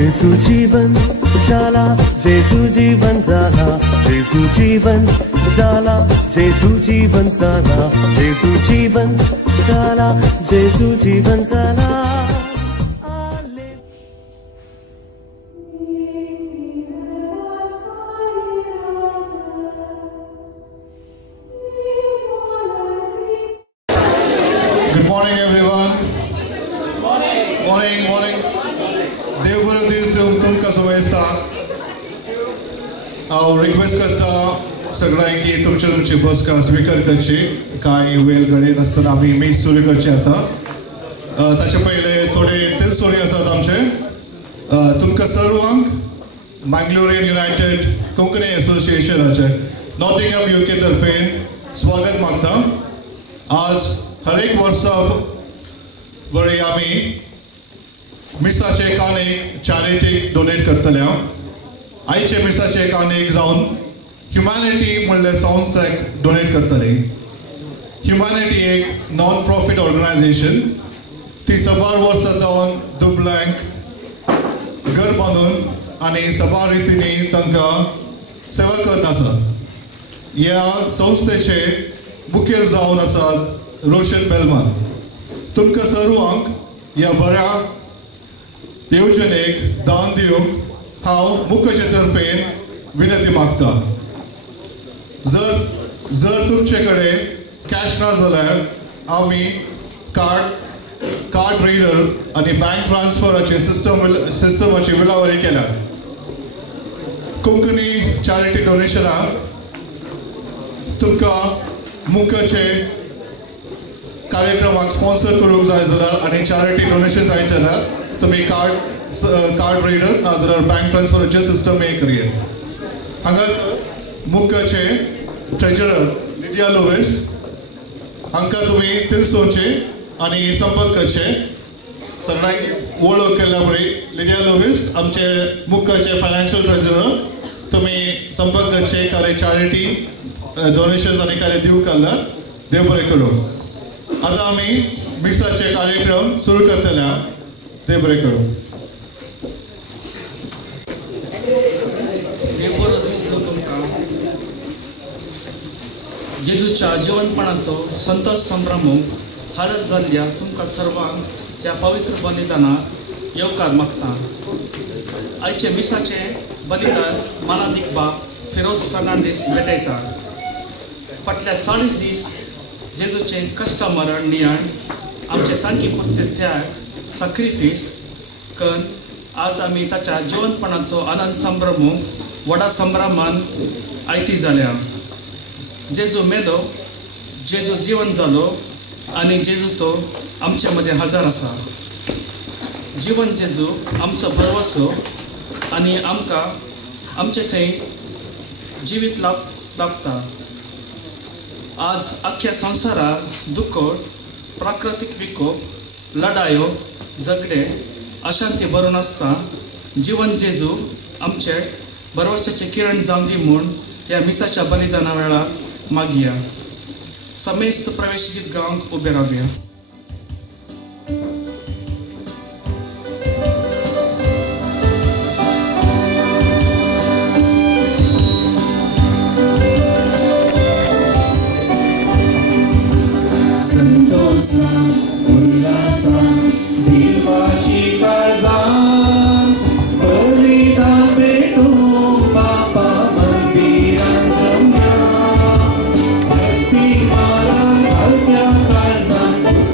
जेजू जीवन झाला, जेजू जीवन झाला, जेजू जीवन झाला, जेजू जीवन झाला, जेजू जीवन झाला, जेजू जीवन झाला. Good morning, everyone. Morning. देव बरो दीस तुमकां सवयता. हांव रिक्वेस्ट करता सगळ्यांक की तुमची बसका स्वीकार करची. कांय वेळ घडये नासतना आमी मीस सुरू करची आता. ताचे पयले थोडे तिलसोणी आसात आमचे. तुमकां सर्वांक मंगलोरियन युनायटेड कोंकणी असोसिएशनाचे नॉटिंघम UK तर्फे स्वागत मागता. आज हर एक वर्सा वरी आमी मिसाचे कानेक चॅरिटीक डोनेट करतले. आयचे मिसाचे कानेक जावन ह्युमॅनिटी म्हणले संस्थेक डोनेट करतले. ह्युमॅनिटी एक नॉन प्रॉफिट ऑर्गनायझेशन. ती 12 वर्सां जावन दुबळ्यांक घर बांदून आनी सभा रितींनी तांकां सेवा करन आसा. ह्या संस्थेचे मुखेल जावन आसात रोशन बेलमान. तुमकां सर्वांक ह्या बऱ्या येवजणेक दान दिवंक हांव मुखाचे तर्फेन विनंती मागता. जर तुमचे कडेन कॅश ना जाल्यार आमी कार्ड रिडर आनी बँक ट्रान्सफराचे सिस्टमाची विलावरी केल्या. कोंकणी चॅरिटी डोनेशनाक तुमकां मुखाचे कार्यक्रमाक स्पॉन्सर करूंक जाय जाल्यार आनी चॅरिटी डोनेशन जाय जाल्यार तुमी कार्ड रिडर नाजाल्यार बँक ट्रान्सफराचे सिस्टम हे करात. हांगा मुखाचे ट्रेजरर लिडिया लोवेस हांकां तुमी तिलसोवचे आनी संपर्क करचे. सगळ्यांक वळख केल्या बरी लिडिया लोवेस आमचे मुखाचे फायनान्शियल ट्रेजरर. तुमी संपर्क करचे काय चॅरिटी डोनेशन आनी काय दिवंक आसल्यार देव बरें करूं. आता आमी मिसाचे कार्यक्रम सुरू करतल्या. देव बरें करूं. जेजूच्या जिवंतपणाचो संतोष संभ्रमूंक हाजर जाल्ल्या तुमकां सर्वांक ह्या पवित्र बलिदानाक येवकार मागता. आयचे मिसाचे बलिदान मानादीक बाब फिरोज फर्नांडीस भेटयता. फाटल्या 40 दीस जेजूचे कश्ट मरण नियाळ आमचे तांकी पुरते त्याग सॅक्रिफीस करून आज आमी ताच्या जिवंतपणाचो आनंद संभ्रमूंक व्हडा संभ्रमान आयती जाल्या. जेजू मेलो, जेजू जीवन जालो आनी जेजू तो आमचे मदें हजर आसा. जीवन जेजू आमचो भरवसो आनी आमकां आमचे थंय जिवीत लागता. आज अख्ख्या संवसाराक दुखोड, प्राकृतीक विकोप, लढायो, झगडे, अशांती भरून आसता. जीवन जेजू आमचे भरवशाचे किरण जावन दी म्हूण ह्या मिसाच्या बलिदाना वेळार मागया. समेस्त प्रवेश गीत गावंक उबे रावया. Happy Mala, Happy Mala,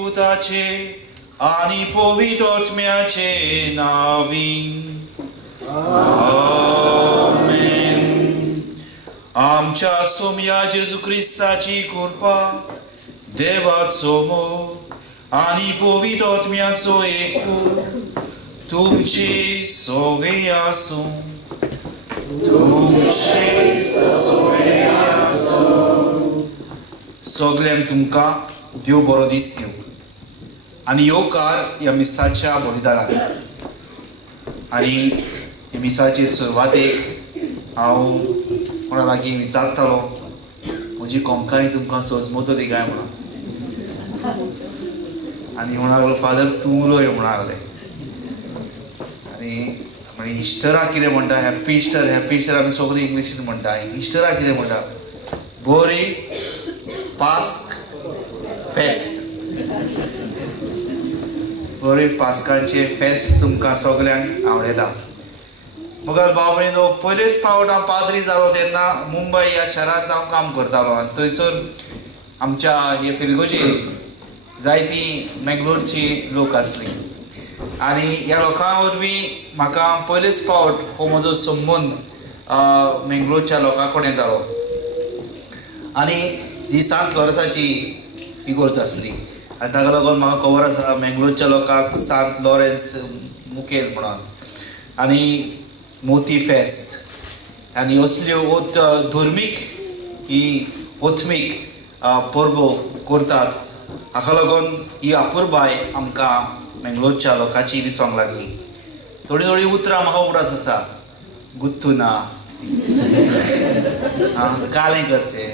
पुताचे आनी पवित्र आत्म्याचे नावीं आमेन. आमच्या सोम्या जेजू क्रिस्ताची कृपा, देवाचो मोग आनी पवित्र आत्म्याचो एकूच तुमची सगळी आसूं. सगळ्यांक तुमकां देव बरो दीस दिवं. आनी येवकार ह्या मिसाच्या बलिदानाक आनी ह्या मिसाचे सुरवातेक हांव कोणा लागीं विचारतालो म्हजी कोंकणी तुमकां सोजमोतो दी काय म्हणून. आनी म्हणून लागलो फादर तूं उलय म्हणून लागलें. आनी म्हणजे इस्टराक कितें म्हणटा हॅप्पी इस्टर आमी सगळीं इंग्लिशीन म्हणटा. इस्टराक कितें म्हणटा बोरी पास्क फेस्त. बरी पास्कांचे फेस्त तुमकां सगळ्यांक आवडटा. मुखार भाव भयणीनो, पयलेच फावट हांव पाद्री जालो तेन्ना मुंबय ह्या शहरांत हांव काम करतालो आनी थंयसर आमच्या हे फिरगोजी जायतीं मेंगलोरची लोक आसली. आनी ह्या लोकां वरवीं म्हाका पयलेच फावट हो म्हजो संबंद मेंगलोरच्या लोकां कडेन जालो. आनी ही सांत लॉरन्साची इगोर्ज आसली आनी ताका लागून म्हाका खबर आसा मेंगलोरच्या लोकांक सांत लॉरेन्स मुखेल म्हणून. आनी मोती फेस्त आनी असल्यो धर्मीक ही ओथमीक परबो करतात. हाका लागून ही आपुरबाय आमकां मेंगलोरच्या लोकांची दिसोंक लागली. थोडी थोडी उतरां म्हाका उगडास आसा. गुत्तू ना, कालें करचें,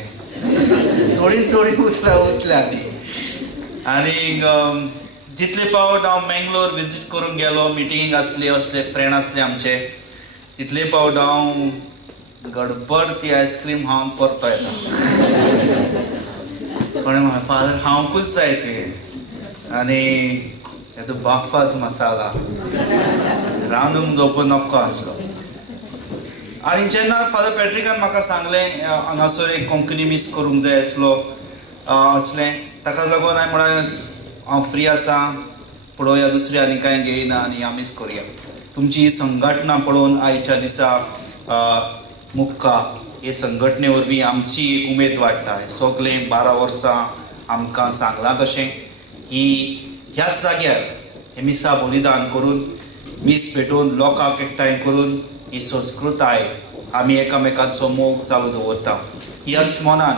थोडी थोडी उतरां उतल्या ती. आनी जितले फावट हांव मेंगलोर विजीट करूंक गेलो, मिटींग आसली, असले फ्रेंड आसले आमचे, तितले फावट हांव गडबड ती आयस्क्रीम हांव परतो येता. कोणें म्हाका फादर हांवकूच जाय तुवें. आनी येतो बाफात मसाला रांदूंक जोप नक्को आसलो. आनी जेन्ना फादर पॅट्रिकान म्हाका सांगलें हांगासर एक कोंकणी मीस करूंक जाय असलें, ताका लागून हांवें म्हळें हांव फ्री आसा, पळोवया दुसरी आनी कांय घेयना आनी हांव मीस करुया. तुमची ही संघटना पळोवन आयच्या दिसा मुक्का हे संघटने वरवीं आमची एक उमेद वाडटा. सगळे 12 वर्सां आमकां सांगलां तशें ह्याच जाग्यार हे मिसा बलिदान करून, मीस पेटोवन, लोकांक एकठांय करून ही संस्कृताय आमी एकामेकांचो मोग चालू दवरता. ह्याच मनान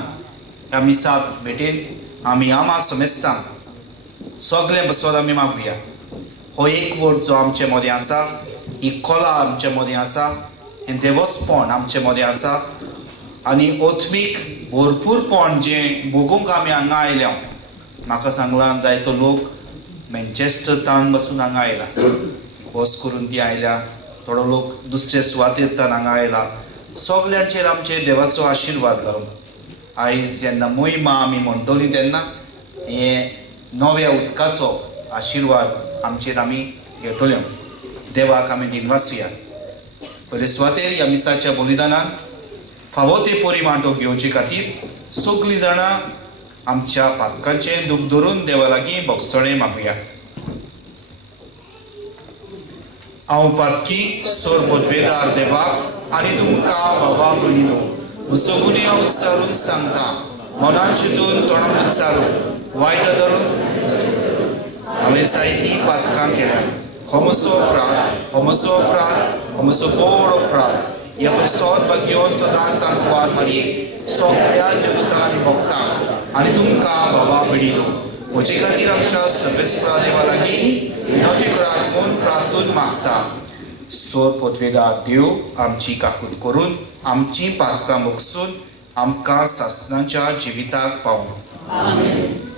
ह्या मिसाक भेटेन आमी आमा समेस्तांक सगळे बसोन आमी मागुया. हो एक वट जो आमचे मदें आसा, ही कला आमचे मदें आसा, हें देवस्पण आमचे मदें आसा आनी ओथमीक भरपूरपण जें भोगूंक आमी हांगा आयल्या. म्हाका सांगलां जायतो लोक मँचेस्टरांत बसून हांगा आयला, बस करून ती आयल्या. थोडो लोक दुसरे सुवातेंतल्यान हांगा आयला. सगल्यांचेर आमचे देवाचो आशिर्वाद जावं. आयज जेन्ना मोहिमा आमी म्हणटली तेन्ना हे नव्या उदकाचो आशिर्वाद आमचेर आमी घेतले. देवाक आमी दिनवासुया. पयले सुवातेर ह्या मिसाच्या बलिदानान फावो ते परी वांटो घेवचे खातीर सगळीं जाणां आमच्या पातकांचें दूख धरून देवा लागीं भोगसणे मागुया. हांव पातकी सोर पदवेदार देवाक आनी तुमकां बाबा भयणीनो म्हजो गुन्हे हांव उच्चारून सांगता. मनान चिंतून तोंडान उच्चारून वायट धरून हांवें जायतीं पातकां केल्या. हो म्हजो अपराध, बोड अपराध. ह्या सोद घेवन सदांच सांगवार मारये सगळ्या जगतां आनी भक्तांक आनी तुमकां बाबा भयणीनो म्हजे खातीर आमच्या सर्वेस्परा देवा लागीं विनवणी करात म्हूण प्रार्थून मागता. सोर पदवेदार देव आमची काकूट करून आमची पातकां मोगसून आमकां सासणाच्या जिविताक पावूं. Amen.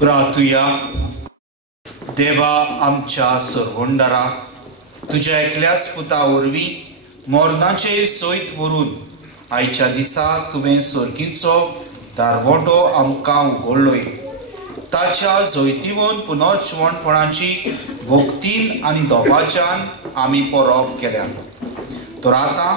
प्रार्थुया. देवा आमच्या सरवंडरा, तुझ्या एकल्याच पुता वरवीं मोरनाचे सोयत व्हरून आयच्या दिसा तुवें सर्गीचो दारवटो आमकां उगडलोय. ताच्या जैतिवन पुनर्जीवणपणाची भक्तीन आनी दोबाच्यान आमी परब केल्या. तर आतां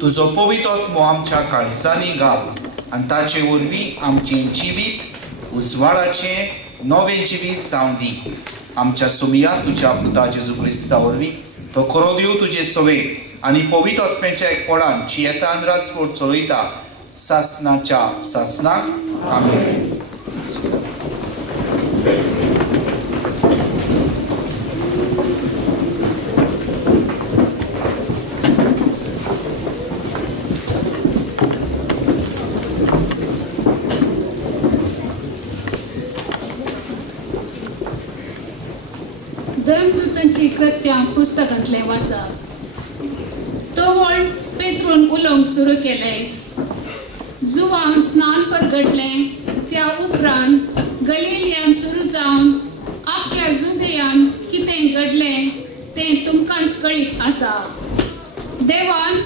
तुजो पवित्र आत्मो आमच्या काळजांनी घाल आनी ताचे वरवीं आमची जिवीत उजवाडाचें नवें जिवीत जावं दी. आमच्या सुमिया तुज्या पुता जेजू क्रिस्ता वरवीं तो खरो देव तुजे सवे आनी पवित्र आत्म्याच्या एकपणान जी येतान राजकोट चलयता सासनाच्या सासनाक आमेन. देवदूतांची कृत्यां पुस्तकांतलें वाचा. तो व्हड पेत्रून उलोवंक सुरू केलें. जुवान स्नान परगटलें त्या उपरांत गलिलियान सुरू जावन आख्या जुदेयान कितें घडलें तें तुमकांच कळीत आसा. देवान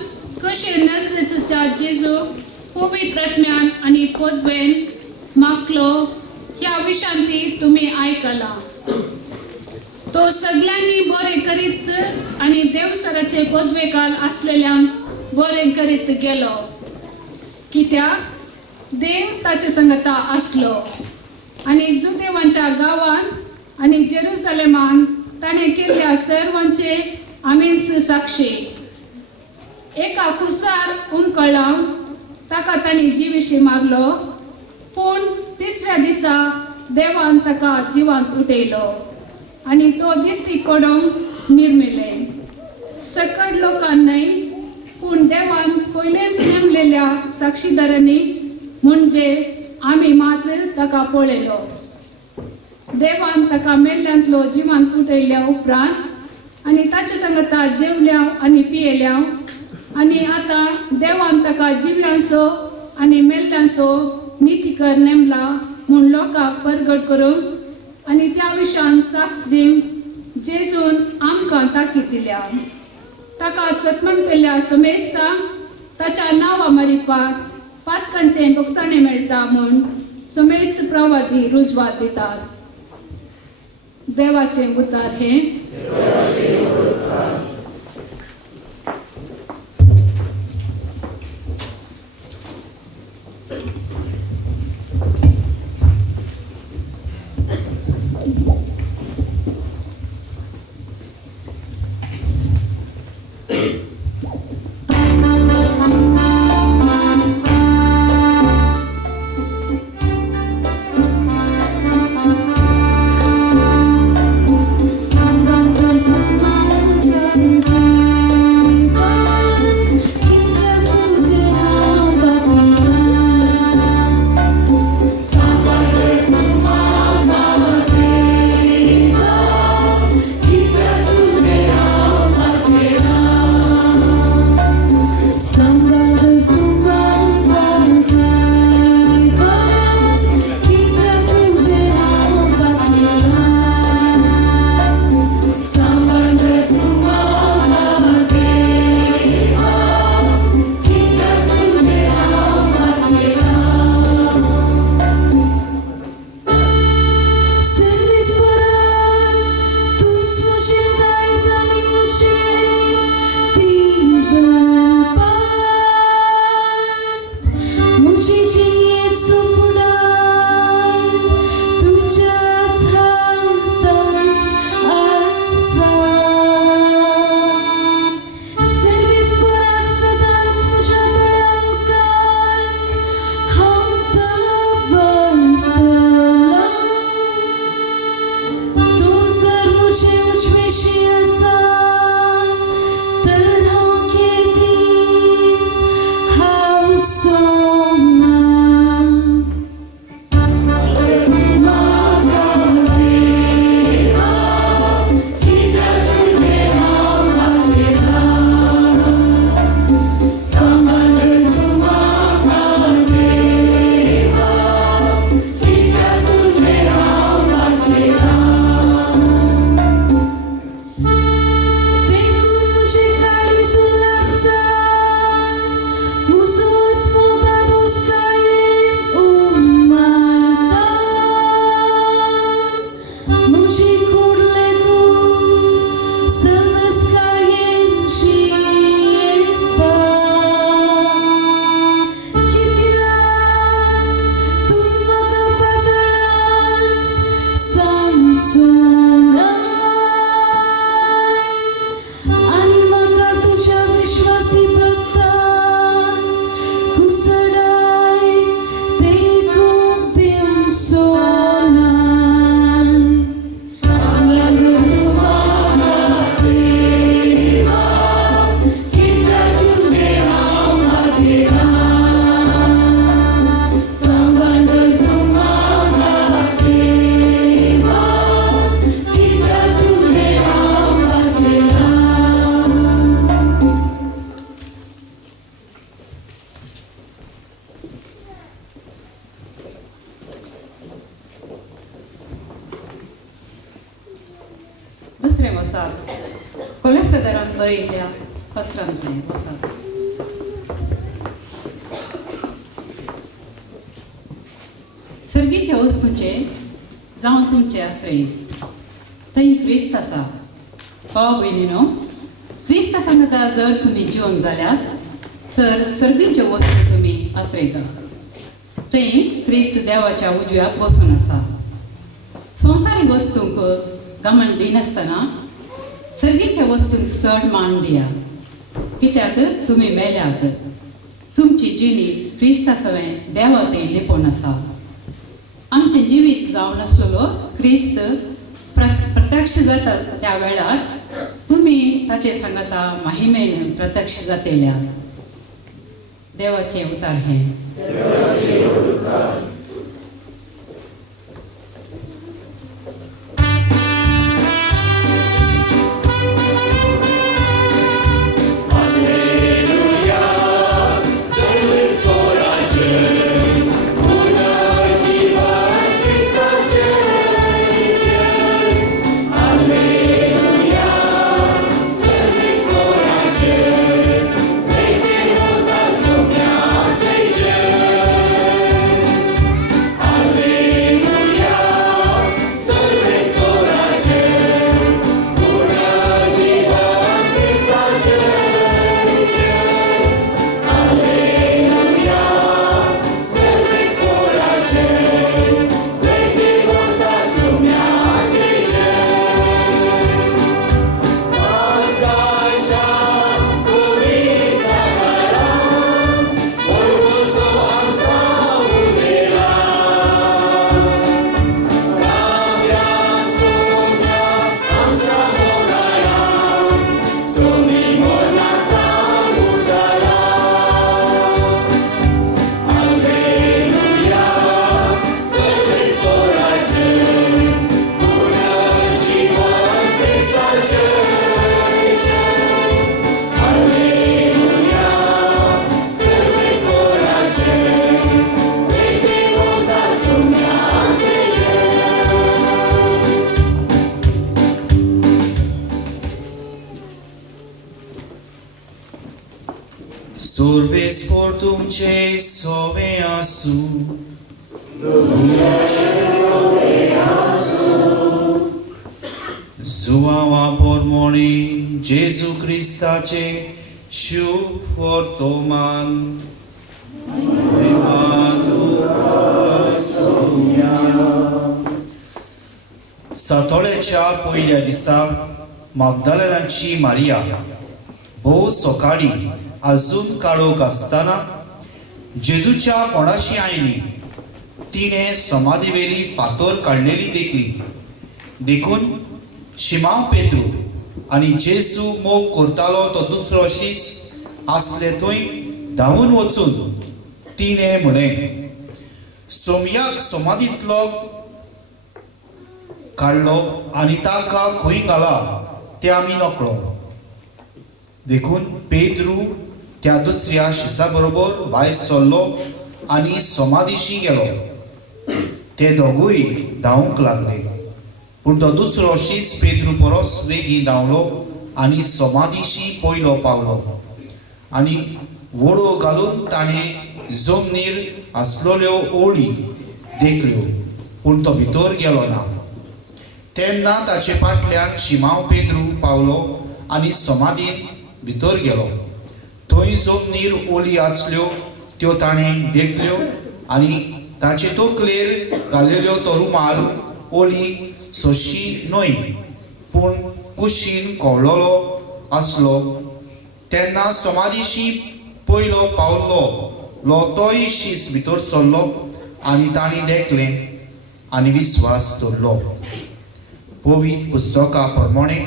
कशें नजरेच्या जेजूक पवित्र आत्म्यान आनी पदवेन मागलो ह्या विशांती तुमी आयकलां. तो सगळ्यांनी बरें करीत आनी देवसराचे पदवेकाल आसलेल्यांक बरें करीत गेलो, कित्याक देव ताचे संगता आसलो. आनी जुदेवांच्या गांवान आनी जेरुसलेमान ताणें केल्ल्या सर्वांचे आमीच साक्षी. एका खुसार उमकळाव ताका ताणें जिविशी मारलो, पूण तिसऱ्या दिसा देवान ताका जिवांत उठयलो आनी तो दिश्टी पडोवंक निर्मिलें. सकट लोकांक न्हय, पूण देवान पयलेच नेमलेल्या साक्षीदारांनी म्हणजे आमी मात्र ताका पळयलो. देवान ताका मेल्ल्यांतलो जिवांत उठयल्या उपरांत आनी ताचे सांगता जेवल्या आनी पियेल्या आनी आतां देवान ताका जिवल्यांचो आनी मेल्ल्यांचो नितीकर नेमला म्हूण लोकांक परगट करूंक आनी त्या विशयान साक्ष दिवंक जेजून आमकां ताकीद दिल्या. ताका सत्मन केल्ल्या समेस्तांक ताच्या नांवा मारिपाक पातकांचें बक्षाणें मेळटा म्हूण समेस्त प्रवादी रुजवात दितात. देवाचें उतार हें. Thank you. बसात कोलेसदारान बरयल्ल्या पत्रांतलें बसात. सर्गीच्या वस्तूंचे जावं तुमचे यात्रेन थंय क्रिस्त आसा. भाव भयणीनो, क्रिस्ता सांगता जर तुमी जिवंक जाल्यात तर सर्गीच्यो वस्तू तुमी आत्रेता. थंय क्रिस्त देवाच्या उजव्याक बसून आसा. संवसारी वस्तूंक घमंड दिनासतना सर्गीच्या वस्तूंक चड मान दिया, कित्याक तुमी मेल्यात. तुमची जिणीत क्रिस्ता सवें देवा थंय लिपोवन आसा. आमचें जिवीत जावन आसलेलो क्रिस्त प्रत्यक्ष जाता त्या वेळार तुमी ताचे सांगता महिमेन प्रत्यक्ष जातेल्यात. देवाचें उतार हें. Surve sportum ce soveasu. Zuaua pormoni Jesu Christa ce șu fortoman. Satolecea poilia disa Magdalenanची Maria भोव सकाळी अजून काळोख असताना जेजूच्या कोणाशी आयली. तिने समाधीवेली फातर काढलेली देखून शिमाव पेद्रू आणि जेजू मोग करतालो तो दुसरो शीस आसले थंय धांवून वचून तिने म्हळें, सोमयाक समाधींतलो काडलो आनी ताका खंय घाला तें आमी नकळो. देखून पेद्रू त्या दुसऱ्या शिसा बरोबर भायर सरलो आनी समाधीशी गेलो. ते दोगूय धांवूंक लागले. पूण तो दुसरो शीस पेद्रू परस बेगीन धांवलो आनी समाधीशी पयलो पावलो. आनी वडो घालून ताणें जमनीर आसलेल्यो ओळी देखल्यो, पूण तो भितर गेलो ना. तेन्ना ताचे फाटल्यान शिमाव पेद्रू पावलो आनी समाधीन भितर गेलो. थंय जमनीर ओळी आसल्यो त्यो ताणें देखल्यो आनी ताचे तकलेर घालिल्ल्यो तो रुमाल ओळी सोशी न्हय पूण कुशीन कोवळलो आसलो. तेन्ना समाधीशी पयलो पावलो तोय शीस भितर सरलो आनी ताणें देखलें आनी विस्वास दवरलो. पवित्र पुस्तका प्रमाणे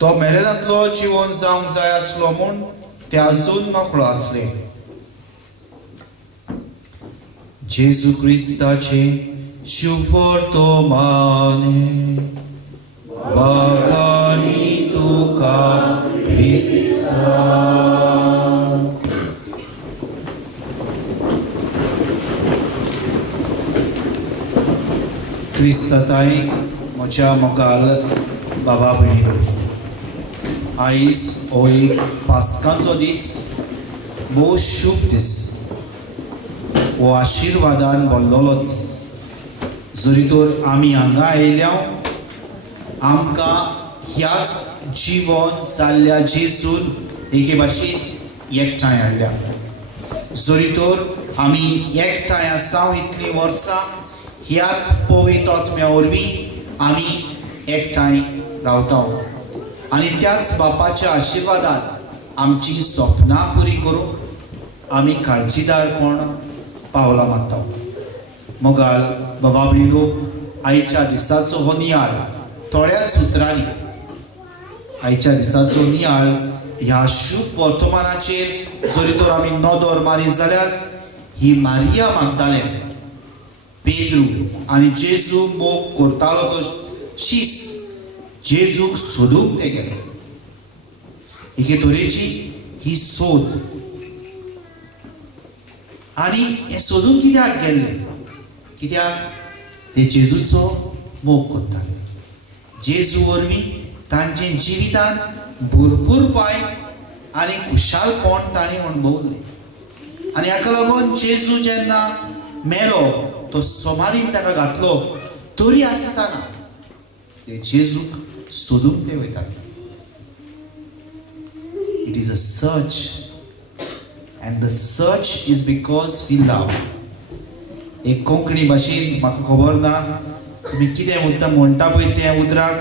तो मेलेल्यांतलो जिवन जावंक जाय आसलो म्हूण ते अजून नकळो आसले. जेजू क्रिस्ताचे शुभ वर्तमाने वाकानी तुका क्रिस्ता. क्रिस्ताताई म्हज्या मोगाल बाबा भयणीनो, आयज हो एक पास्कांचो दीस, भोव शुभ दीस, हो आशिर्वादान भरलेलो दीस. जरी तर आमी हांगा आयल्या आमकां ह्याच जीवन जाल्ल्या जेजून एके भाशेन एकठांय हाडल्या. जरी तर आमी एकठांय आसा इतलीं वर्सां ह्याच पवित्र आत्म्या वरवीं आमी एकठांय रावता आनी त्याच बापाच्या आशिर्वादान आमची स्वप्नां पुरी करूंक आमी काळजीदारपण पावलां मारता. मोगाल बाबा भयणीनो, आयच्या दिसाचो हो नियाळ थोड्याच उतरांनी, आयच्या दिसाचो नियाळ ह्या शुभ वर्तमानाचेर जरी तर आमी नदर मारीत जाल्यार ही मारिया मागदालेन, पेद्रू आनी जेजू मोग करतालो तो शीस जेजूक सोदूंक ते गेले. एके तरेची ही सोद. आनी हे सोदून कित्याक गेल्ले? कित्याक ते जेजूचो मोग करताले. जेजू वरवीं तांचे जिवितान भरपूर पाय आनी खुशालपण तांणी अणभवले. आनी हाका लागून जेजू जेन्ना मेलो, तो समाधीन ताका घातलो, तरी आसतना ते जेजूक सोदूंक ते वयताले. It is a search, and the search is because we love. एक कोंकणी भाशेन म्हाका खबर ना तुमी कितें म्हणटा पळय तें उतराक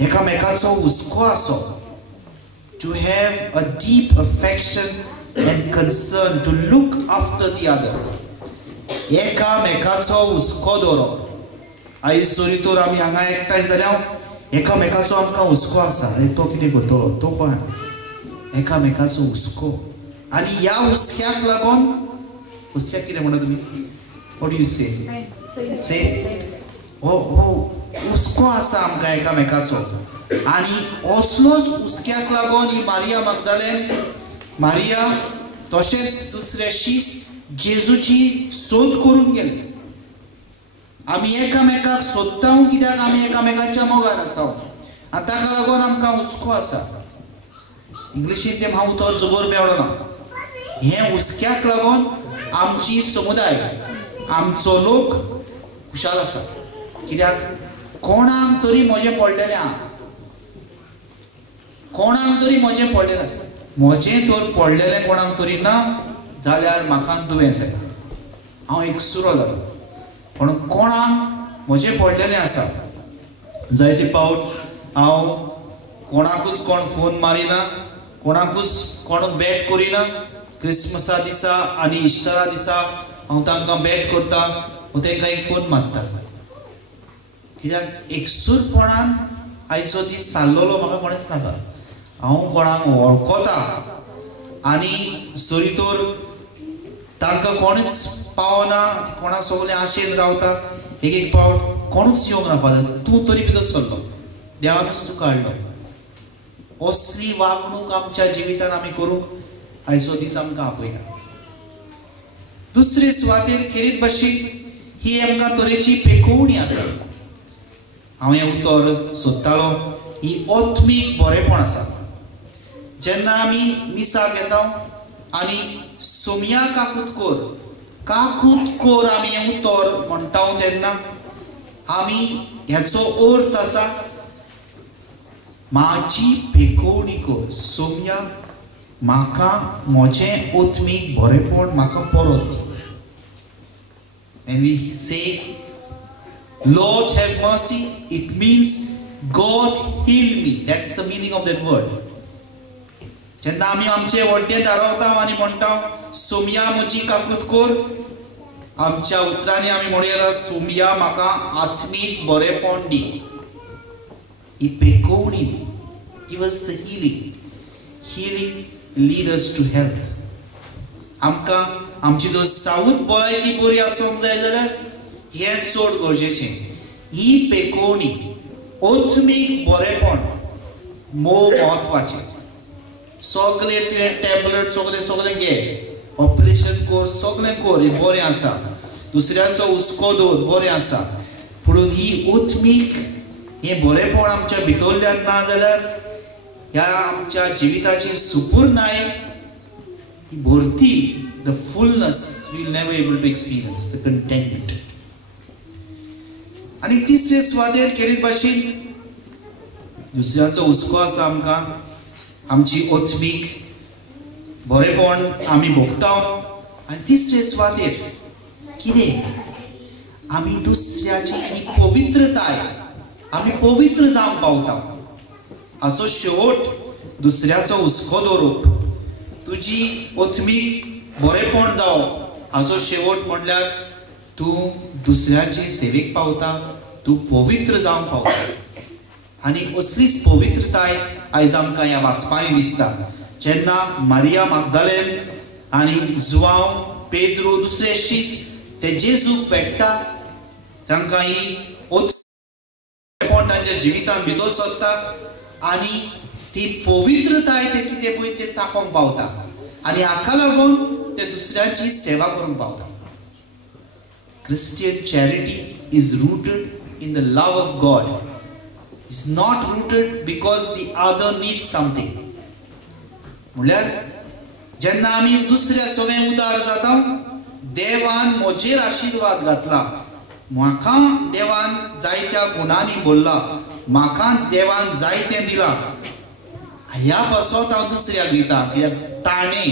एकामेकाचो हुस्को आसो. To have a deep affection and concern, to look after the other. एकामेकाचो हुस्को दवरप. आयज जरी तर आमी हांगा एकठांय जाल्यार एकामेकाचो आमकां हुस्को आसा. तो कितें करतलो, तो पळय, एकामेकाचो हुस्को. आनी ह्या हुस्क्याक लागून, हुस्क्याक कितें म्हणटा तुमी? व्हॉट डू यू से? से हो हुस्को आसा आमकां एकामेकाचो. आनी असलोच हुस्क्याक लागून ही मारिया मागदालेन, मारिया तशेंच दुसरे शीस जेजूची सोद करून गेले. आमी एकामेकाक सोदता कित्याक आमी एकामेकाच्या मोगान आसा आनी ताका लागून आमकां हुस्को आसा. इंग्लिशीन ते हांव तो जबर मेळ्ळो ना. हे हुस्क्याक लागून आमची समुदाय, आमचो लोक खुशाल आसा. कित्याक कोणाक तरी म्हजें पडलेलें आहा, कोणाक तरी म्हजें पडलेलें. म्हजें तर पडलेलें कोणाक तरी ना जाल्यार म्हाका दुयेंस येता, हांव एकसुरो जालो. पूण कोणाक म्हजें पडलेलें आसा. जायते फावट हांव कोणाकूच कोण फोन मारिना, कोणाकूच कोण भेट करिना. क्रिसमसा दिसा आनी इस्टरा दिसा हांव तांकां भेट करता, तांकां एक फोन मारता. कित्याक एकसूरपणान आयचो दीस सारलेलो म्हाका कोणेच नाका. हांव कोणाक वळखता आनी जरी तर तांकां कोणूच पावना, कोणाक सगळें आशेन रावता. एक फावट कोणूच येवंक ना, फादर तूं तरी भितर सरलो, देवानूच तुका हाडलो. असली वागणूक आमच्या जिवितान आमी करूंक आयचो दीस आमकां आपयता. दुसरे सुवातेर खेरीत भाशेन ही आमकां तरेची पेकोवणी आसा. हांव हें उतर सोदतालो, ही आत्मीक बरेपण आसा. जेन्ना आमी मिसाक येता आनी सोमया काकूत कोर आमी हें उतर म्हणटा तेन्ना आमी हेचो अर्थ आसा म्हाजी पेकोवणी कोर. सोमया म्हाका म्हजें आत्मीक बरेपण म्हाका परत. And we say, Lord have mercy, it means God heal me. That's the meaning of that word. जेन्ना आमी आमचे व्हड्डे दारवता आनी म्हणटा सोमया म्हजी काकूत कोर, आमच्या उतरांनी आमी म्हणया सोमया म्हाका आत्मीक बरेपण दी. ही पेकोवणी दी. Give us the healing. Healing lead us to health. आमकां आमची जर सावूत भलायकी बरी आसूंक जाय जाल्यार हें चड गरजेचें. ही पेकोवणी, आत्मीक बरेपण मोव म्हत्वाचें. सगळें तुवें टॅबलेट सगळें घे, ऑपरेशन कर, सगळें कर, हें बरें आसा. दुसऱ्याचो हुस्को दवर, बरें आसा. पूण ही आत्मीक हे बरेपण आमच्या भितरल्यान ना जाल्यार ह्या आमच्या जिविताची सुपूर्णाय भरती the fullness we will never able to experience, the contentment. आणि तिसरे स्वादेर केले भाशेन दुसऱ्याचो हुस्को आसा आमकां आमची ओत्मीक बरेपण आमी भोगता आनी तिसरे स्वादेर कितें आमी दुसऱ्याची ही पवित्रताय आमी पवित्र जावंक पावता हाचो शेवट दुसऱ्याचो हुस्को दवरप तुजी ओत्मीक बरेपण जावप हाचो शेवट म्हणल्यार तूं दुसऱ्याची सेवेक पावता तूं पवित्र जावंक पावता आनी असलीच पवित्रताय आयज आमकां ह्या वाचपांनी दिसता जेन्ना मारिया मागदलेन आनी जुआंव पेद्रो दुसरे शिस ते जेजूक भेटता तांकां ही ओत्मीक तांच्या जिवितांत भितर सरता आनी ती पवित्रताय ते कितें पळय ते चाखोवंक पावता आनी हाका लागून ते दुसऱ्याची सेवा करूंक पावता Christian charity is rooted in the love of God. It's not rooted because the other needs something. म्हळ्यार जेन्ना आमी दुसऱ्या सगळे उदार जाता देवान म्हजेर आशिर्वाद घातला म्हाका देवान जायत्या गुणांनी भरला म्हाका देवान जायतें दिलां ह्या पासत हांव दुसऱ्याक दिता कित्याक ताणें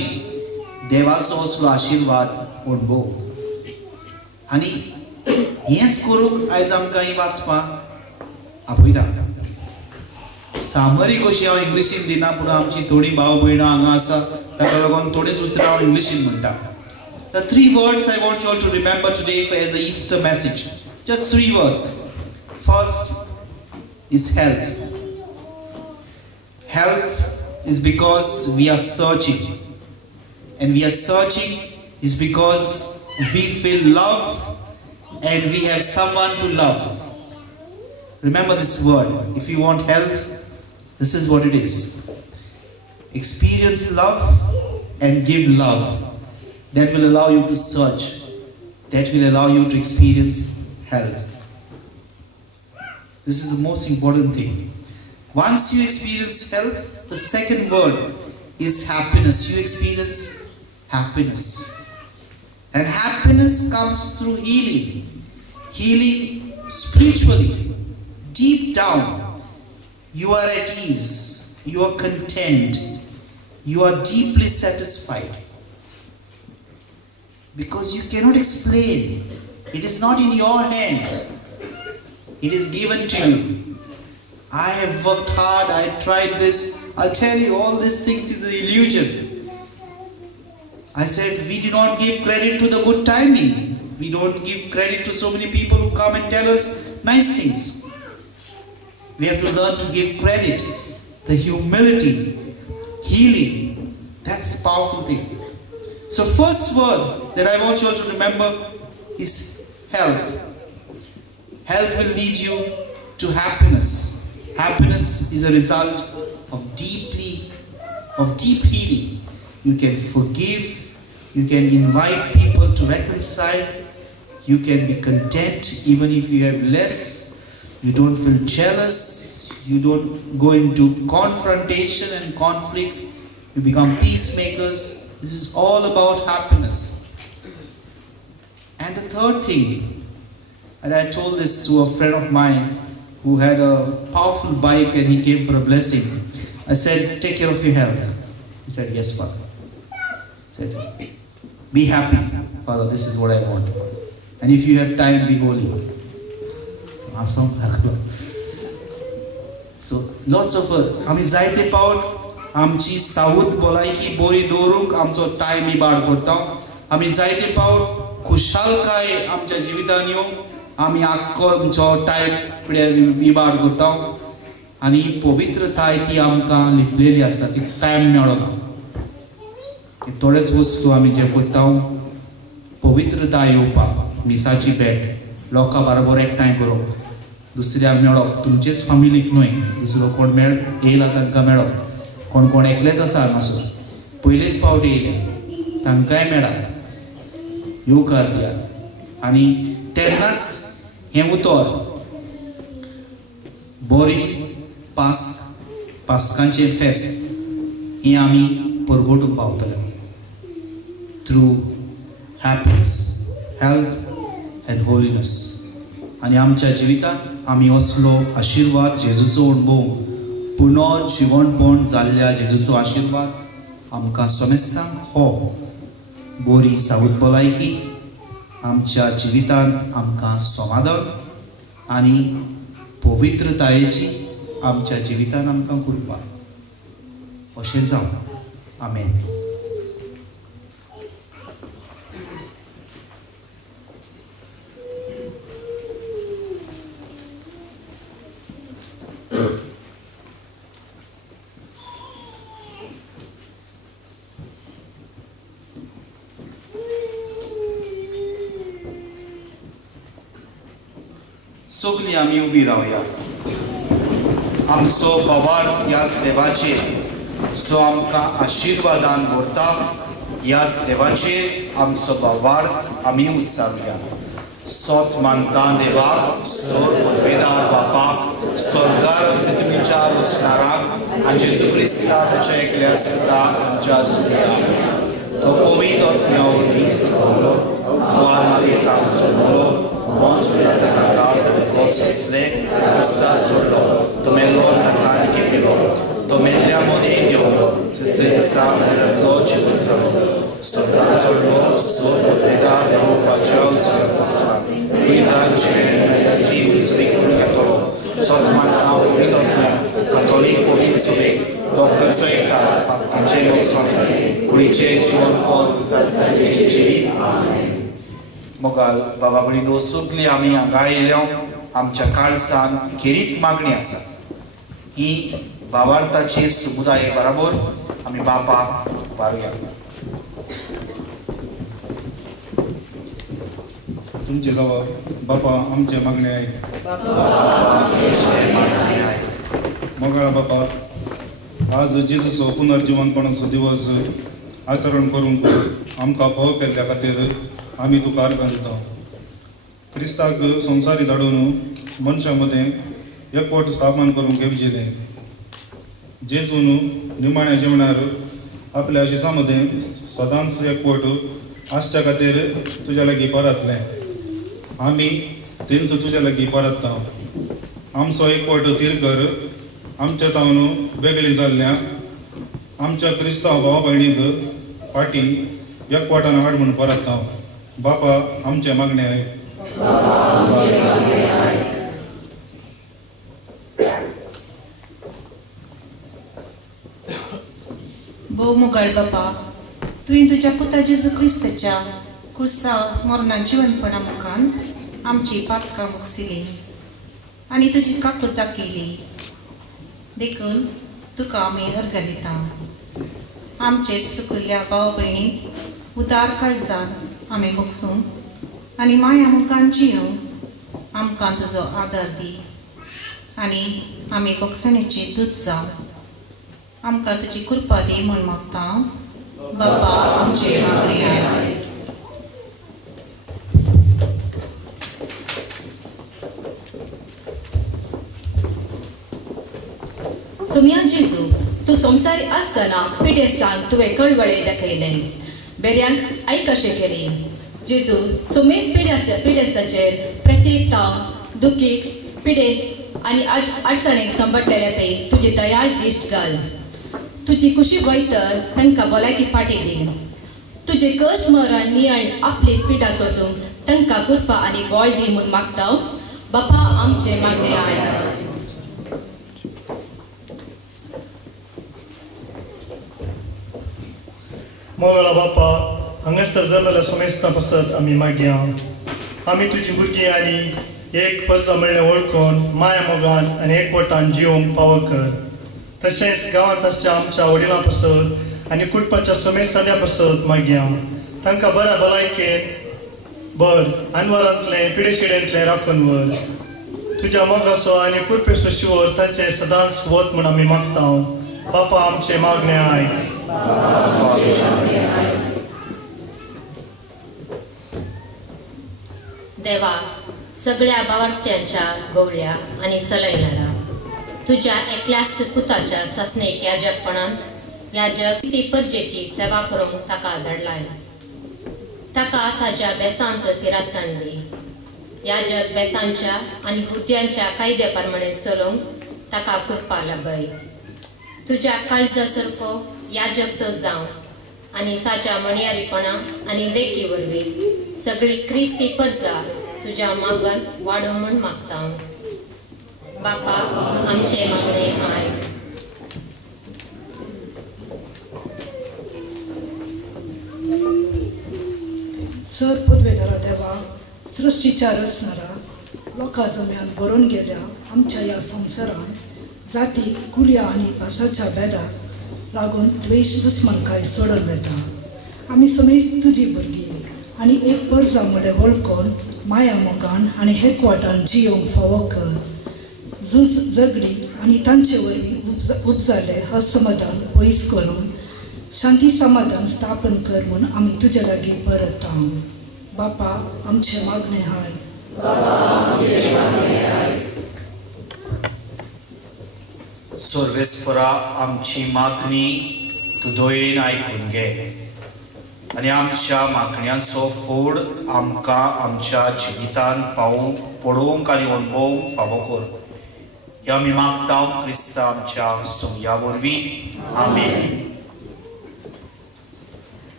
देवाचो असलो आशिर्वाद अणभव आनी हेंच करूंक आयज आमकां ही वाचपां आपयता सामरी कशी हांव इंग्लिशीन दिना पूण आमची थोडी भाव भयणां हांगा आसा ताका लागून थोडीच उतरां हांव इंग्लिशीन म्हणटा The 3 words I want you all to remember today as an Easter message. Just 3 words. First is health. Health is because we are searching. And we are searching is because we feel love and we have someone to love. Remember this word. If you want health, this is what it is. Experience love and give love. That will allow you to search. That will allow you to experience health. This is the most important thing. Once you experience health, the second word is happiness. You experience happiness. And happiness comes through healing. Healing spiritually. Deep down, you are at ease. You are content. You are deeply satisfied. Because you cannot explain. It is not in your hand. It is given to you. I have worked hard, I tried this. I'll tell you, all these things is an illusion. I said, we do not give credit to the good timing. We don't give credit to so many people who come and tell us nice things. We have to learn to give credit. The humility, healing, that's a powerful thing. So first word that I want you all to remember is health. Health will lead you to happiness. Happiness is a result of deep healing. You can forgive, you can invite people to reconcile, you can be content even if you have less, you don't feel jealous, you don't go into confrontation and conflict, you become peacemakers. This is all about happiness. And the third thing, and I told this to a friend of mine who had a powerful bike and he came for a blessing. I said, take care of your health. He said, yes, Father. I said, be happy, Father, this is what I want. And if you have time, be holy. Awesome. So lots of, आमी जायते पावट आमची सावूत भलायकी बरी दवरूंक आमचो time इबाड करता आमी जायते पावट खुशालकाय आमच्या जिवितान येवंक आमी आख्खो आमचो टायम फुडें इबाड करता आनी पवित्रताय ती आमकां लिपलेली आसा ती टायम मेळना थोडेच वस्तू आमी जे करता पवित्रताय येवपाक मिसाची भेट लोकां बरोबर एकठांय करप दुसऱ्या मेळप तुमचेच फॅमिलीक न्हय दुसरो कोण येयला तांकां मेळप कोण कोण एकलेच आसा हांगासर पयलेच फावट येयले तांकांय मेळात येवकार दियात आनी तेन्नाच हें उतर बोरी पास्कांचे फेस्त ही आमी परगोटूंक पावतले through happiness health end holiness आनी आमच्या जिवितांत आमी असलो आशिर्वाद जेजूचो अणभव पुनर्जीवनपण जाल्ल्या जेजूचो आशिर्वाद आमकां समेस्तांक हो बरी सावध भलायकी आमच्या जिवितांत आमकां समाधान आनी पवित्रतायेची आमच्या जिवितांत आमकां कृपा अशें जावं आमेन. सगळीं आमी उबी रावया. आमचो बाबार ह्याच देवाचेर जो आमकां आशिर्वादान भरता ह्याच देवाचेर आमचो बाबार्थ आमी उत्सवया. सोत मानता देवाक सोत वेदार बापाक स्वर्गार तुमच्या वचणाराक आनी जेजू क्रिस्ता ताच्या एकल्या सुद्दां आमच्या सुद्दां तो पवित्र आत्म्यावरवी सगळो वार मारयेत आमचो बरो मन सुद्दां ताका दात वचसले उत्साह सोडलो तो मेलो ताका केलो तो मेल्ल्या मदे गेलो तिसऱ्या दिसा जीवन जालो स्वर्गार चडलो सोत वेदार देवपाच्या उजव्या बसला कुयदांचे जीव स्वीकरून घेतलो. सोत मानता पवित्र आत्म्या कातोलीक पवित्र सभेक डॉक्टरचो एकार पापकांचे लोक कुडीचे जीवन कोण सस्ताचे जिवीत मोगाल बाबा बळी दोस सगळीं आमी हांगा येयल्यो आमच्या काळजान खेरीत मागणी आसा ही भावार्थाचेर समुदाये बरोबर आमी बापाक वारुया. तुमचे जवळ बापा आमचे मागणे आहे मोगाळ बापा आज जेजूचो पुनर्जीवनपणाचो दिवस आचरण करूंक आमकां फोव केल्ल्या खातीर आमी तुका आर्गां दिता. क्रिस्ताक संवसारी धाडून मनशां मदें एकवट स्थापन करूंक येवजिलें. जेजून निमाण्या जेवणार आपल्या शिसा मदें सदांच एकवट आसच्या खातीर तुज्या लागीं परतलें. आमी तेंच तुज्या लागीं परतता. आमचो एकवट तीरकर आमच्या तावन वेगळी जाल्ल्या आमच्या क्रिस्तांव भाव भयणीक फाटीं एकवटान हाड म्हूण परतता. बापा आमचे मागणे आहे. भोव मोगाळ बापा तुवें तुज्या पुता जेजू क्रिस्ताच्या कुसा मरणान जिवनपणा मुखान आमची पातकां मुगसिली आनी तुजी काकूत दाखयली देखून तुका आमी अर्घ दिता. आमचे सुकुल्ल्या भाव भयणीक उदार काळजान आमी मुगसून आनी माया मुखान जियोंक आमकां तुजो आदार दी आनी आमी बक्षणेची दूत जावं. आमकां तुजी कृपा दी म्हूण मागता. बापा आमचे मागणे आय. सुमया जेजू तूं संवसारी आसतना पिडेस्तान तुवें कळवळे दाखयलें बेऱ्यांक आयक कशें केलें. जेजू सोमेस पिडेस्ताचेर प्रत्येक ताव दुखीक पिडे आनी अडचणेक संबटलेल्या थंय तुजी दयाळ दिश्ट घाल. तुजी खुशी गोंयतर तांकां भलायकी फाटी दी. तुजे कश्ट मरण नियण आपली पिडा सोसूंक तांकां कृपा आनी बळ दी म्हूण मागता. बापा आमचे मागणे आय. मोगळा बापा हांगासर जल्मला सोमेस्ता पासत आमी मागया. आमी तुजी भुरगीं आनी एक पर्जा म्हणलें वळखून माया मोगान आनी एकवटान जिवंक फावो कर. तशेंच गांवांत आसच्या आमच्या वडिलां पासत आनी कुटुंबाच्या सोमेस्ताद्या पासत मागया. तांकां बऱ्या भलायकेन बर आनवरांतलें पिडेशिडेंतलें राखून व्हर. तुज्या मोगाचो आनी कृपेचो शिवर तांचे सदांच वत म्हूण आमी मागता. बापा आमचे मागणे आय. देवा सगळ्या भावार्थ्यांच्या गवळ्या आनी सलयणारा तुझ्या एकल्याच पुताच्या ससनेक याजकपणांत याजक परजेची सेवा करूंक ताका धाडलाय. ताका ताच्या बेसांत तिरासण दी. याजक बेसांच्या आनी हुद्यांच्या कायद्या प्रमाणे चलोवंक ताका कृपा लाभय. तुज्या काळजा सारको याजक तो जावं आनी ताच्या मणयारीपणा आनी देखी वरवीं सगळी क्रिस्ती परजा तुज्या मागांत वाडो म्हूण मागता. बापा आमचे मागणे आयक. सर पदवेदारा देवा, सृश्टीच्या रचणारा लोकां जम्यान बरोवन गेल्या आमच्या ह्या संवसारान जाती कुल्या आनी भासाच्या भेदाक लागून द्वेश दुस्मनकाय सोडून वता. आमी समेस्त तुजी भुरगीं आनी एक परजा मदें वळखून माया मोगान आनी एकवटान जियोंक फावो कर. झूज झगडी आनी तांचे वरवीं उपजाल्ले असमाधान पयस करून शांती समाधान स्थापन कर म्हूण आमी तुजे लागीं परता. बापा आमचे मागणे हाय. सर्वेस्परा आमची मागणी तूं दयेन आयकून घे आनी आमच्या मागण्यांचो फोड आमकां आमच्या जिवितांत पावूंक पडोवंक आनी अणभवूंक फावो कर. हे आमी मागता क्रिस्ता आमच्या सोमया वरवीं. आमीन.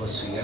बसूया.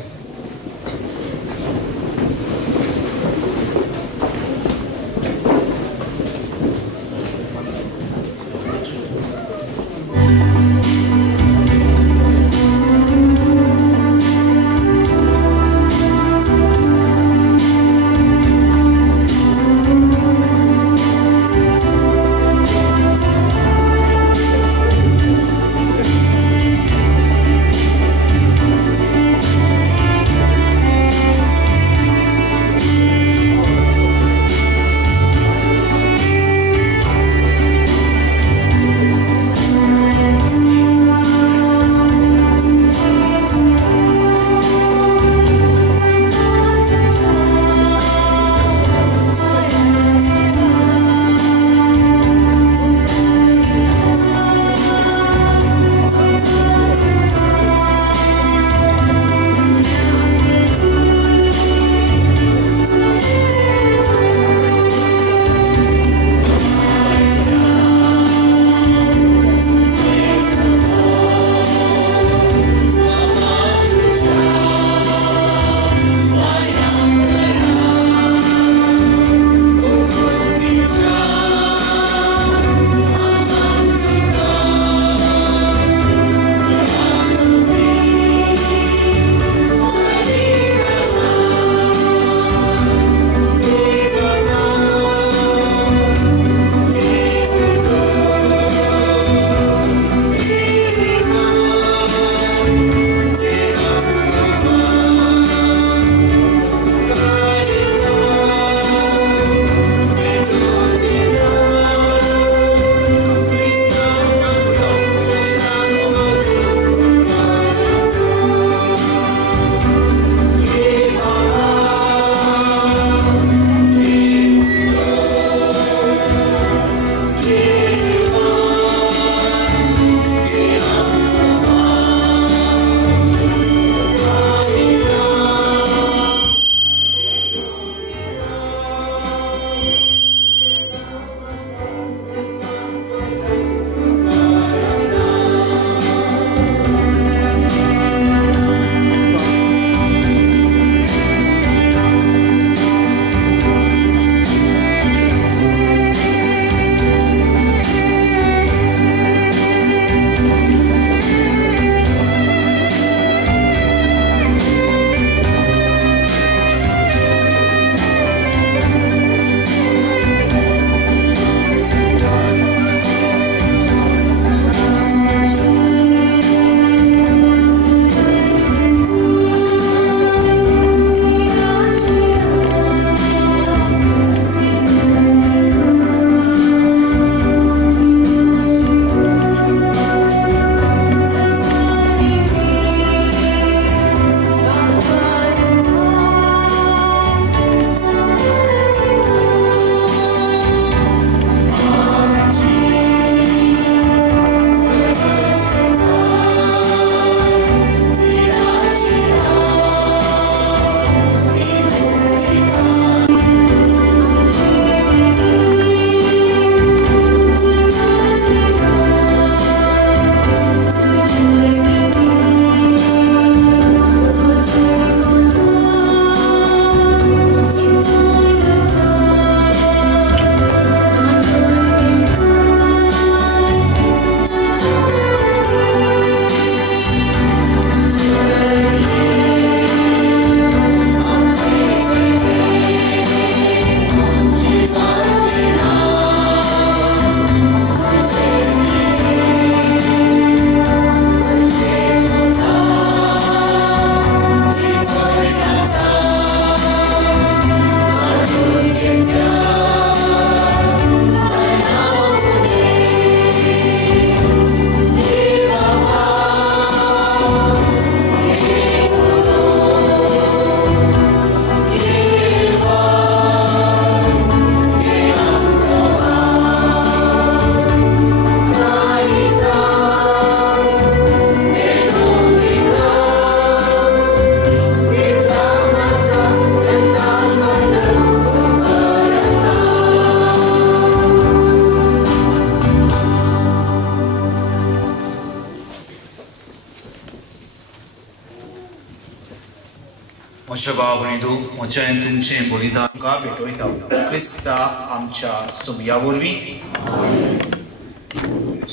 भावनेदो म्हज्यान तुमचें बलिदान तुमकां भेटयता क्रिस्ता आमच्या सुमया वरवीं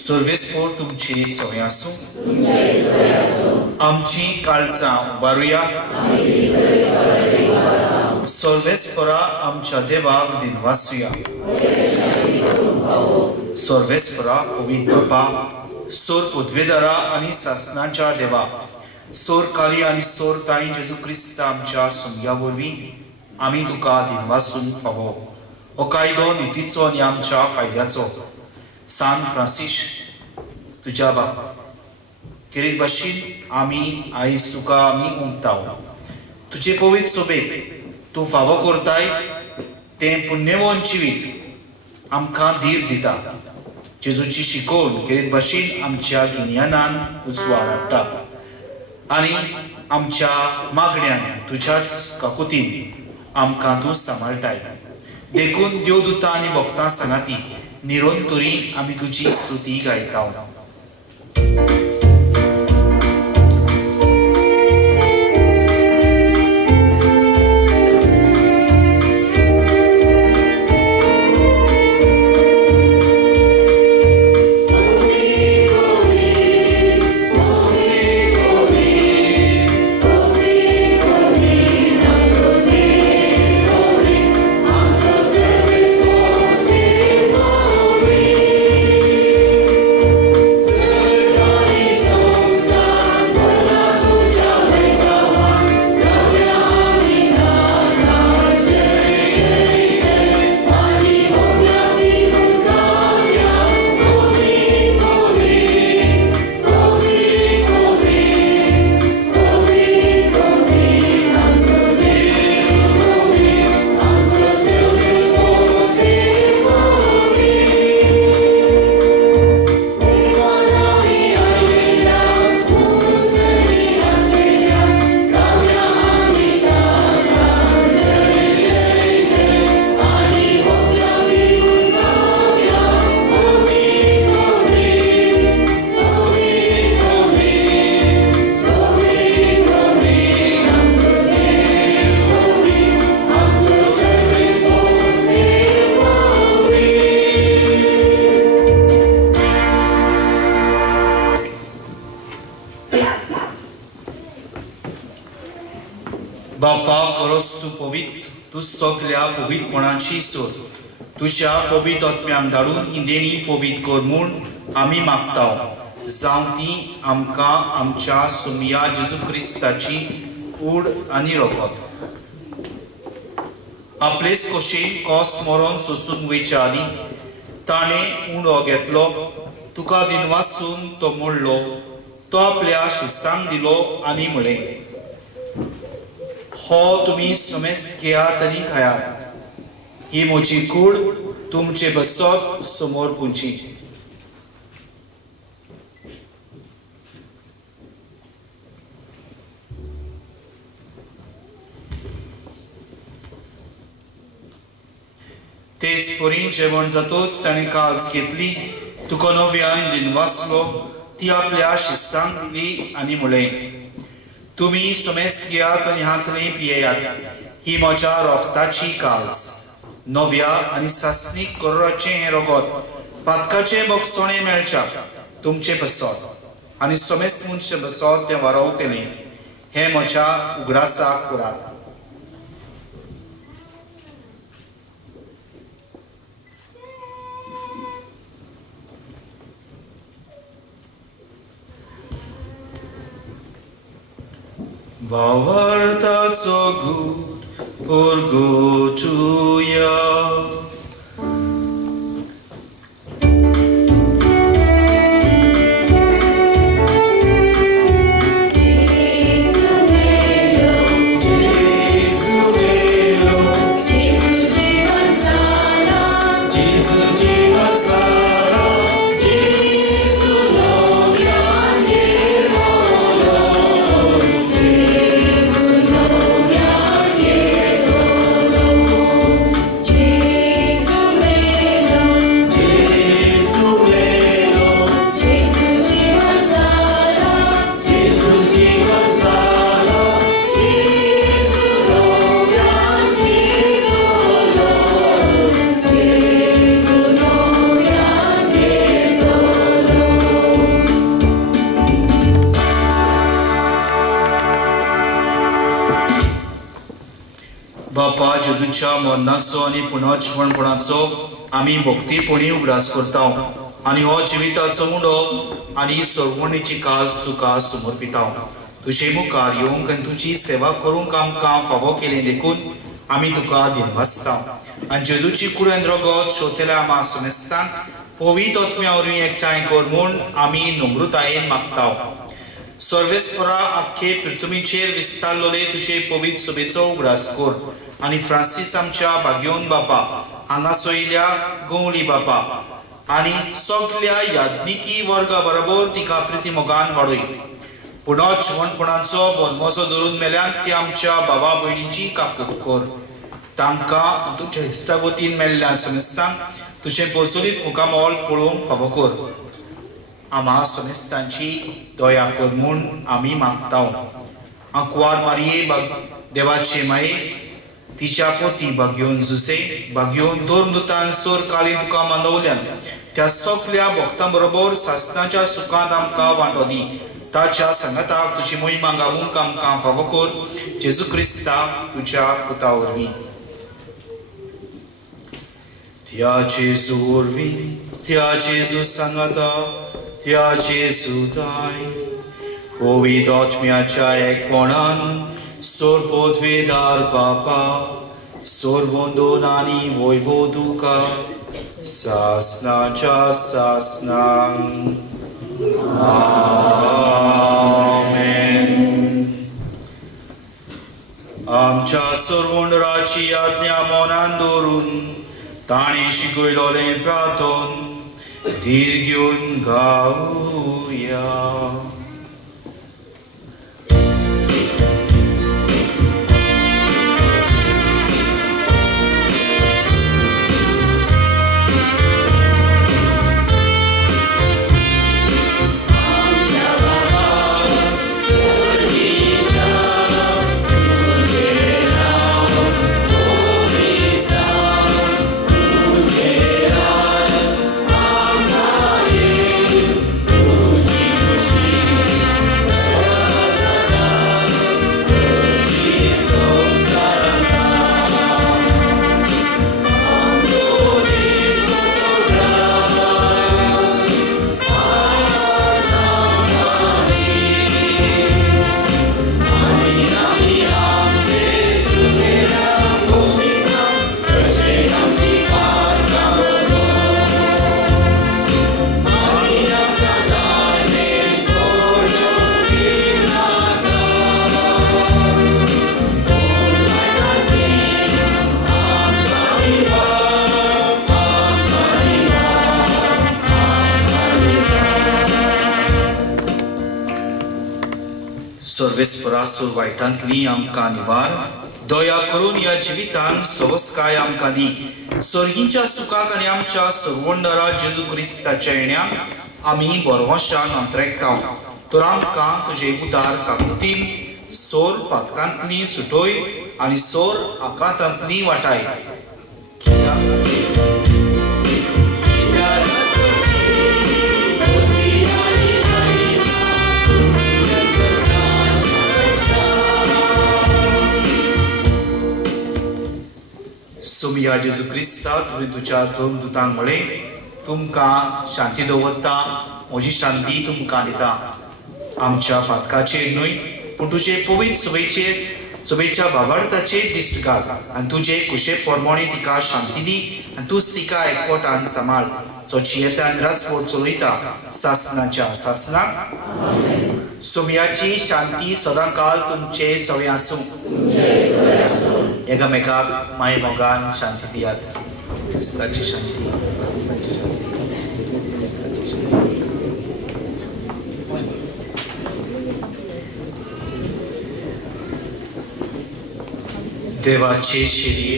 सर्वेस्पोर तुमची सवय आसूं आमची काळजां उबारुया सर्वेस्परा आमच्या देवाक दिनवासुया सर्वेस्परा पवित्र बापा सोर पदवेदारा आनी सासणाच्या देवा सोर काली आनी सोर ताई जेजू क्रिस्त आमच्या सुमया वरवीं आमी तुका दिनवासून फावो हो कायदो नितीचो आनी आमच्या फायद्याचो सान फ्रांसीस तुज्या बापा किरीत भाशेन आमी आयज तुका आमी उमताव तुजे पवित्र सोबेक तूं फावो करताय तें पुण्यवन जिवीत आमकां धीर दिता जेजूची शिकोवन किरीत भाशेन आमच्या गिन्यानान उजवाड हाडटा आनी आमच्या मागण्यांनी तुज्याच काकुतीन आमकां तूं सांबाळटाय देखून देवदूतां आनी भक्तां सांगाती निरंतरी आमी तुजी स्तुती गायता बापा खरोच तूं पवित्र तूं सगळ्या पवित्रपणाची सोर तुज्या पवित्र आत्म्याक धाडून ही देणी पवित्र कर म्हूण आमी मागता जावं ती आमकां आमच्या सुमया जेजू क्रिस्ताची कूड आनी रगत आपलेच कशेन कोस मरण सोसून वयच्या आदी ताणें उणो घेतलो तुका दिनवासून तो मोडलो तो आपल्या शिसांक दिलो आनी म्हळें हो तुमी समेस घेयात आनी खायात ही म्हजी कूड तुमचे बसत समोर पुंची तेच परी जेवण जातोच ताणें काल्स घेतली तुका नव्यान दिनवासलो ती आपल्या शिसांक दिली आनी म्हळें तुमी समेस घेयात आनी हातले पियेयात ही म्हज्या रोगताची काल्स नव्या आनी सासणीक करोराचें हें रगत पातकाचें बगसोणें मेळच्या तुमचे बसत आनी समेस मनशे बसत तें वारवतलें हें म्हज्या उगडासाक करात Bavartaco gut porgočuja. Jesus आमच्या मरणाचो आनी पुनर्जीवनपणाचो आमी भक्तीपणी उगडास करता आनी हो जिविताचो मुडो आनी सोडवणीची कास तुका समर्पिता. तुजे मुखार येवंक आनी तुजी सेवा करूंक आमकां फावो केलें देखून आमी तुका दिनवासता. आनी जेजूची कुडीन रगत शोधलेल्या आमा समेस्तांक पवित्र आत्म्या वरवीं एकठांय कर म्हूण आमी नम्रतायेन मागता. सर्वेस्परा आख्खे पृथ्वीचेर विस्तारलोले तुजे पवित्र सभेचो उगडास कर आनी फ्रांसीस आमच्या भाग्योन बापा हांगा सोयल्या गवळी बापा आनी सगल्या याज्ञिकी वर्गा बरोबर तिका प्रिती मोगान वाडय. पुनर्जीवनपणाचो बोनमोसो धरून मेल्यान ती आमच्या बाबा भयणीची काकूत कर. तांकां तुज्या इश्टागोतीन मेल्ल्या समेस्तांक तुजें पोसुलीत मुखामोल पळोवंक फावो कर. आमा समेस्तांची दया कर म्हूण आमी मागता. आंकवार मारये देवाचे माये तिच्या पोती भाग्योन जुसे भाग्योन दोन सोर काळी तुका मानवल्यान त्या सगल्या भक्तां बरोबर सासणाच्या सुखांत आमकां वांटो दी. ताच्या संगताक तुजी मोहिमा गावूंक आमकां फावो कर. जेजू क्रिस्ता तुज्या पुता वरवीं. त्या जेजू वरवीं त्या जेजू सांगता त्या जेजू दाय पवित्र आत्म्याच्या एकपणान सोर्पोद्वेदार बापा सोर्वोंदोन आनी वैभव तुका सासनाच्या सासनांक. आमेन. आमच्या सोर्वोंडराची आज्ञा मनान दवरून ताणें शिकयलोलें प्रार्थोन धीर घेवन गावया. सर्वेस्परासुर वायटांतली आमकां निवार. दया करून ह्या जिवितान सवस्काय आमकां दी. सर्गींच्या सुखाक आनी आमच्या सर्वोंडरा जेजू क्रिस्ताच्या येण्याक आमी बरवशान अंतरेकता. तर आमकां तुजे उदार काकुतीन सोर पातकांतली सुटोय आनी सोर आकांतांतली वाटाय. सोमिया जेजू क्रिस्ता तुवें तुज्या दोन दुतांक म्हळें तुमकां शांती दवरता म्हजी शांती तुमकां दिता. आमच्या फातकाचेर न्हय पूण तुजे पवित्र सभेच्या बाबार्थाचेर दिश्ट घाल आनी तुजे कुशे पोरमोणे तिका शांती दी आनी तूंच तिका एकवटान सांबाळ. जो जियेतान रसभर चलयता सासनाच्या सासनाक. सोमियाची शांती सदां काळ तुमचे सवे आसूं. एकामेकाक माये मोगान शांती दियात. क्रिस्ताची शांती. देवाचे शिरी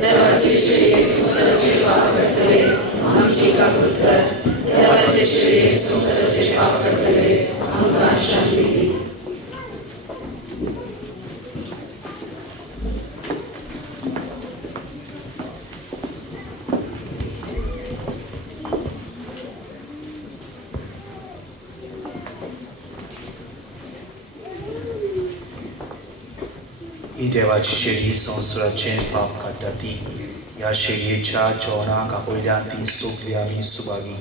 देवाचे श्रेय संसाराचे पाप करतले आमची काकूत कर. देवाचे श्रेय संसाराचे पाप करतले आमकां शांती दी. देवाची शेळी संवसाराचे पाप काडटा या शेळयेच्या जेवणाक आपयल्यान ती सोगली आमी सुभागी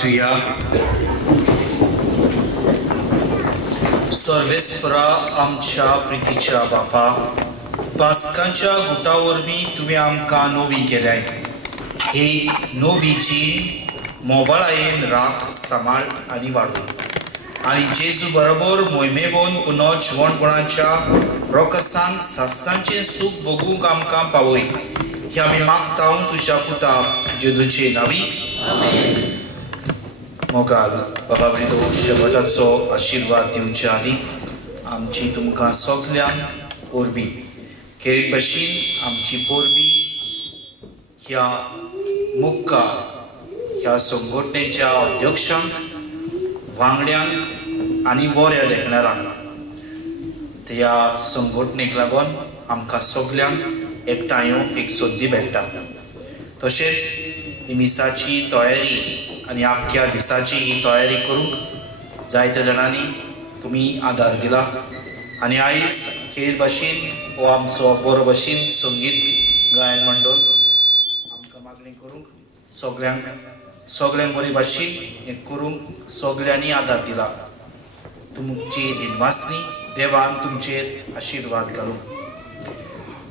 प्रार्थुया. सर्वेस्परा आमच्या प्रितीच्या बापा, पास्कांच्या गुटा वरवीं तुवें आमकां नवी केल्याय. ही नवी जीण मोबाळायेन राख, सांबाळ आनी वाडोव. आनी जेजू बरोबर मोहिमेवोन पुनो जिवणपणाच्या रोकसांक सासणांचें सूख भोगूंक आमकां पावय. हे आमी मागता तुज्या पुता जेजूचे नांवी. मोगाल बाबा ब्रिदो शेवटाचो आशिर्वाद दिवचे आनी आमची तुमकां सगल्यांक पोरबी खेरीत भाशेन आमची पोरबी ह्या मुक्का ह्या संघटनेच्या अध्यक्षांक, वांगड्यांक आनी बऱ्या देखणारांक ह्या संघटनेक लागून आमकां सगल्यांक एकठांय येवंक एक संदी मेळटा. तशेंच ही मिसाची तयारी आनी आख्ख्या दिसाची ही तयारी करूंक जायत्या जाणांनी तुमी आदार दिला. आनी आयज खेर भाशेन हो आमचो बरो भाशेन संगीत गायन मंडळ आमकां मागणी करूंक सगळ्यांक बरे भाशेन हें करूंक सगल्यांनी आदार दिला. तुमची दिनवासनी देवान तुमचेर आशिर्वाद घालूं.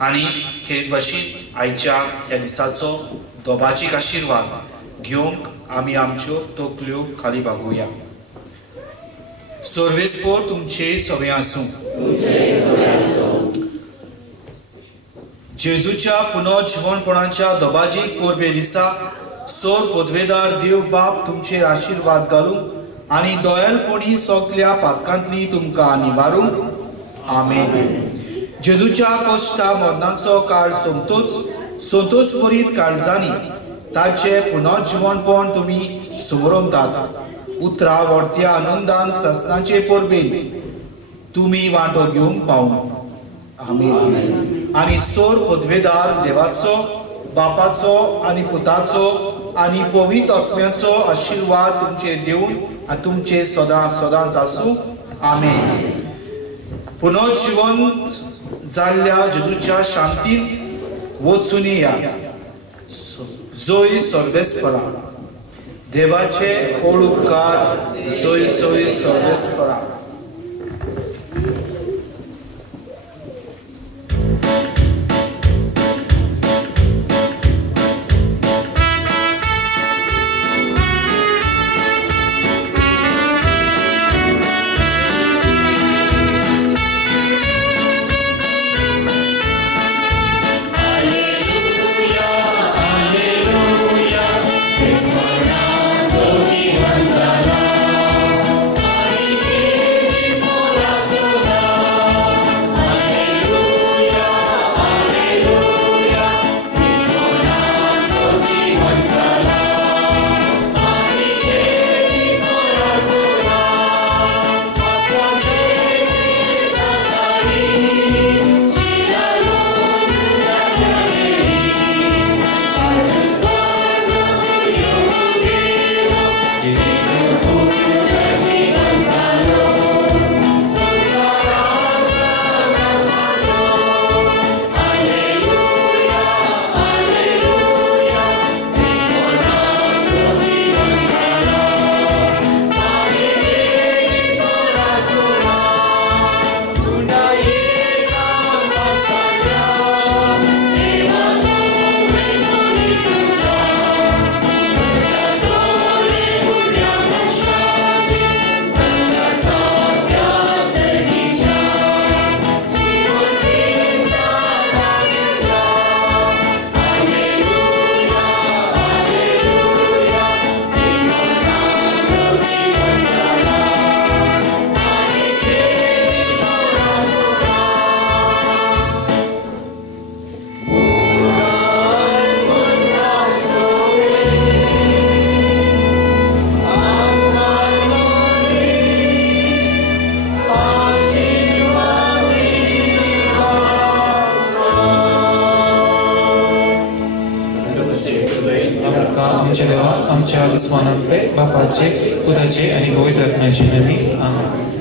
आनी खेर भाशेन आयच्या ह्या दिसाचो दोबाचीक आशिर्वाद घेवंक आमी आमच्यो तकल्यो खाली बागोवया. सर्वेस्पोर तुमचे सवे आसूं. जेजूच्या पुनर्जीवनपणाच्या दोबाजीक पोरबे दिसा सोर पदवेदार देव बाप तुमचेर आशिर्वाद घालूं आनी दोयलपणी सगल्या पातकांतली तुमकां निवारूंक. आमेन. जेजूच्या कश्टा मरणाचो काळ संतोष भरीत काळजांनी ताचे पुनर्जीवनपण तुमी समरमतात. उतरा व्हडत्या आनंदान ससनाचे परबेन तुमी वांटो घेवंक पावूं. आमेन. आनी सोर पदवेदार देवाचो, बापाचो आनी पुताचो आनी पवित्र आत्म्याचो आशिर्वाद तुमचेर दिवन आनी तुमचे सदांच आसूं. आमेन. पुनर्जीवन जाल्ल्या जेजूच्या शांतीन वचून या. जोय सर्वेस्परा. देवाचे व्हड उपकार. जोय जोय सर्वेस्परा. आमच्या आसमानांतले बापाचे, पुताचे आनी पवित्र आत्म्याचे नांवान. आमेन.